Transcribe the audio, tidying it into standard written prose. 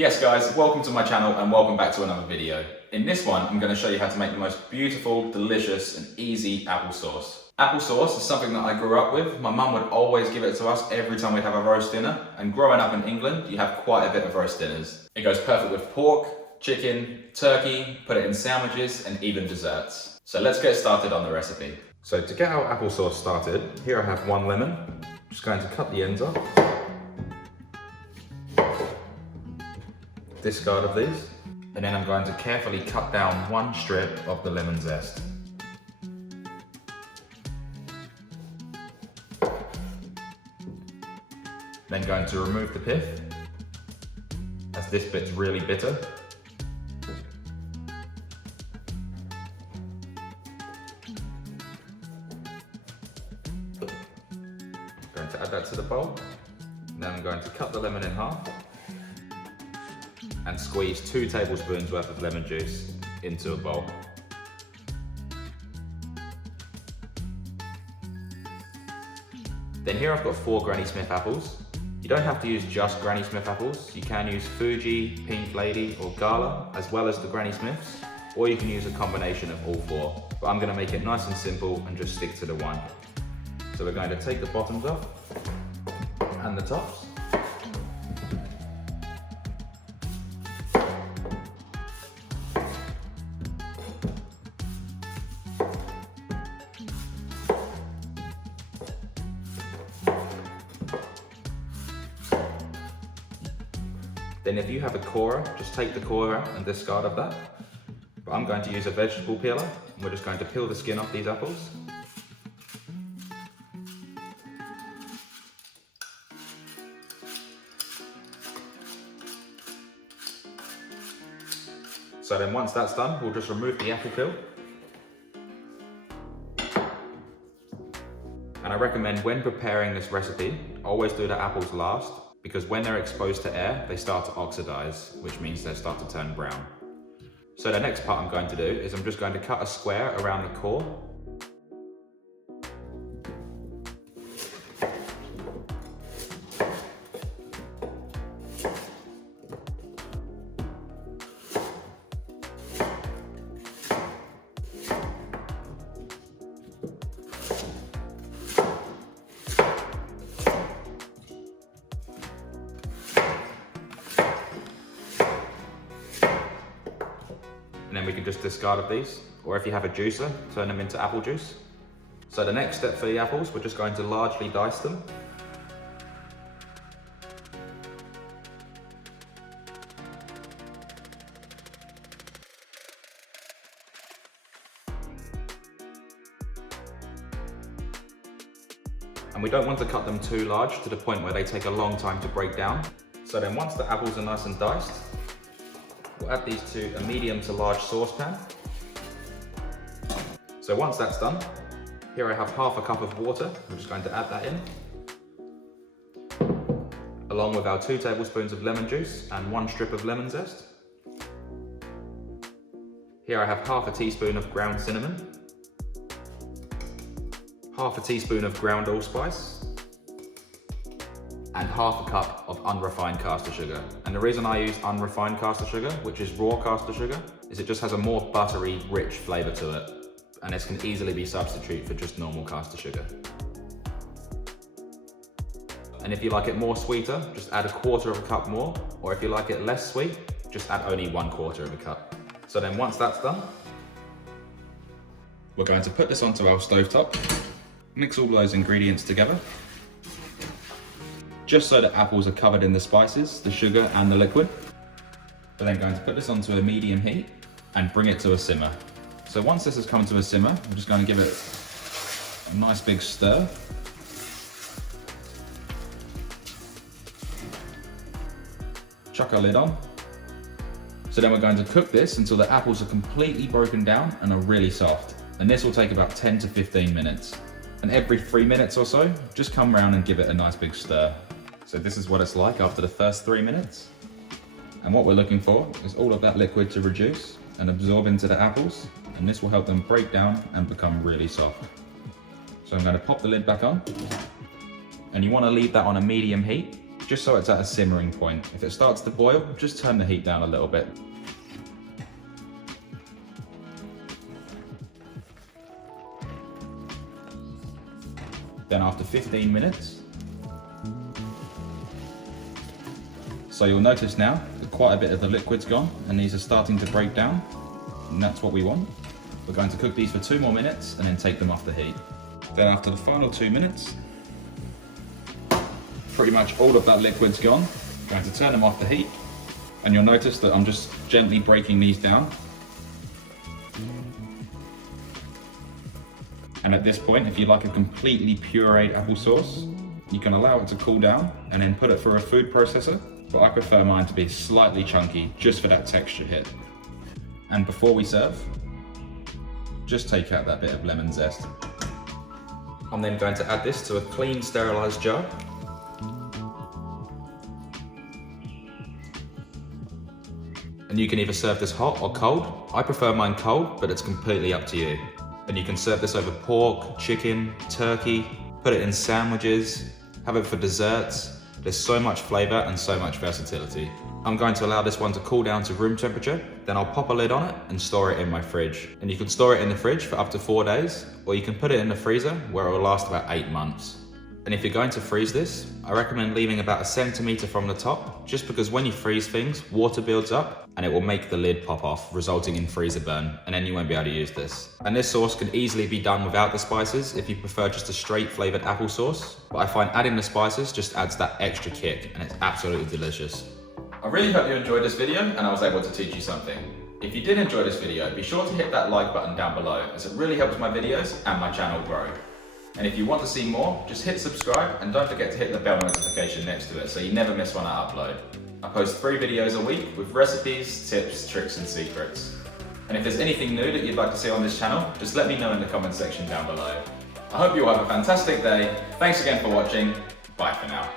Yes guys, welcome to my channel and welcome back to another video. In this one, I'm going to show you how to make the most beautiful, delicious and easy applesauce. Applesauce is something that I grew up with. My mum would always give it to us every time we'd have a roast dinner, and growing up in England, you have quite a bit of roast dinners. It goes perfect with pork, chicken, turkey, put it in sandwiches and even desserts. So let's get started on the recipe. So to get our applesauce started, here I have 1 lemon. I'm just going to cut the ends off. Discard of these, and then I'm going to carefully cut down 1 strip of the lemon zest. Then going to remove the pith, as this bit's really bitter. Going to add that to the bowl. Then I'm going to cut the lemon in half and squeeze 2 tablespoons worth of lemon juice into a bowl. Then here I've got 4 Granny Smith apples. You don't have to use just Granny Smith apples. You can use Fuji, Pink Lady or Gala as well as the Granny Smiths, or you can use a combination of all 4. But I'm going to make it nice and simple and just stick to the one. So we're going to take the bottoms off and the tops. Then if you have a corer, just take the core out and discard of that. But I'm going to use a vegetable peeler, and we're just going to peel the skin off these apples. So then once that's done, we'll just remove the apple peel. And I recommend when preparing this recipe, always do the apples last, because when they're exposed to air, they start to oxidize, which means they start to turn brown. So the next part I'm going to do is I'm just going to cut a square around the core. And then we can just discard of these, or if you have a juicer, turn them into apple juice. So the next step for the apples, we're just going to largely dice them. And we don't want to cut them too large to the point where they take a long time to break down. So then once the apples are nice and diced, we'll add these to a medium to large saucepan. So once that's done, here I have half a cup of water. I'm just going to add that in, along with our 2 tablespoons of lemon juice and 1 strip of lemon zest. Here I have half a teaspoon of ground cinnamon, half a teaspoon of ground allspice, and half a cup of unrefined caster sugar. And the reason I use unrefined caster sugar, which is raw caster sugar, is it just has a more buttery, rich flavor to it. And this can easily be substituted for just normal caster sugar. And if you like it more sweeter, just add 1/4 of a cup more. Or if you like it less sweet, just add only 1/4 of a cup. So then once that's done, we're going to put this onto our stovetop, mix all those ingredients together, just so the apples are covered in the spices, the sugar and the liquid. We're then going to put this onto a medium heat and bring it to a simmer. So once this has come to a simmer, I'm just going to give it a nice big stir. Chuck our lid on. So then we're going to cook this until the apples are completely broken down and are really soft. And this will take about 10 to 15 minutes. And every 3 minutes or so, just come around and give it a nice big stir. So this is what it's like after the first 3 minutes. And what we're looking for is all of that liquid to reduce and absorb into the apples, and this will help them break down and become really soft. So I'm going to pop the lid back on, and you want to leave that on a medium heat just so it's at a simmering point. If it starts to boil, just turn the heat down a little bit. Then after 15 minutes, so you'll notice now that quite a bit of the liquid's gone and these are starting to break down, and that's what we want. We're going to cook these for 2 more minutes and then take them off the heat. Then after the final 2 minutes, pretty much all of that liquid's gone. I'm going to turn them off the heat, and you'll notice that I'm just gently breaking these down. And at this point, if you like a completely pureed applesauce, you can allow it to cool down and then put it through a food processor, but I prefer mine to be slightly chunky just for that texture hit. And before we serve, just take out that bit of lemon zest. I'm then going to add this to a clean, sterilised jar. And you can either serve this hot or cold. I prefer mine cold, but it's completely up to you. And you can serve this over pork, chicken, turkey, put it in sandwiches, have it for desserts. There's so much flavour and so much versatility. I'm going to allow this one to cool down to room temperature, then I'll pop a lid on it and store it in my fridge. And you can store it in the fridge for up to 4 days, or you can put it in the freezer where it will last about 8 months. And if you're going to freeze this, I recommend leaving about 1 centimetre from the top, just because when you freeze things, water builds up and it will make the lid pop off, resulting in freezer burn, and then you won't be able to use this. And this sauce can easily be done without the spices if you prefer just a straight flavoured applesauce, but I find adding the spices just adds that extra kick, and it's absolutely delicious. I really hope you enjoyed this video and I was able to teach you something. If you did enjoy this video, be sure to hit that like button down below, as it really helps my videos and my channel grow. And if you want to see more, just hit subscribe and don't forget to hit the bell notification next to it so you never miss when I upload. I post 3 videos a week with recipes, tips, tricks and secrets. And if there's anything new that you'd like to see on this channel, just let me know in the comment section down below. I hope you all have a fantastic day. Thanks again for watching. Bye for now.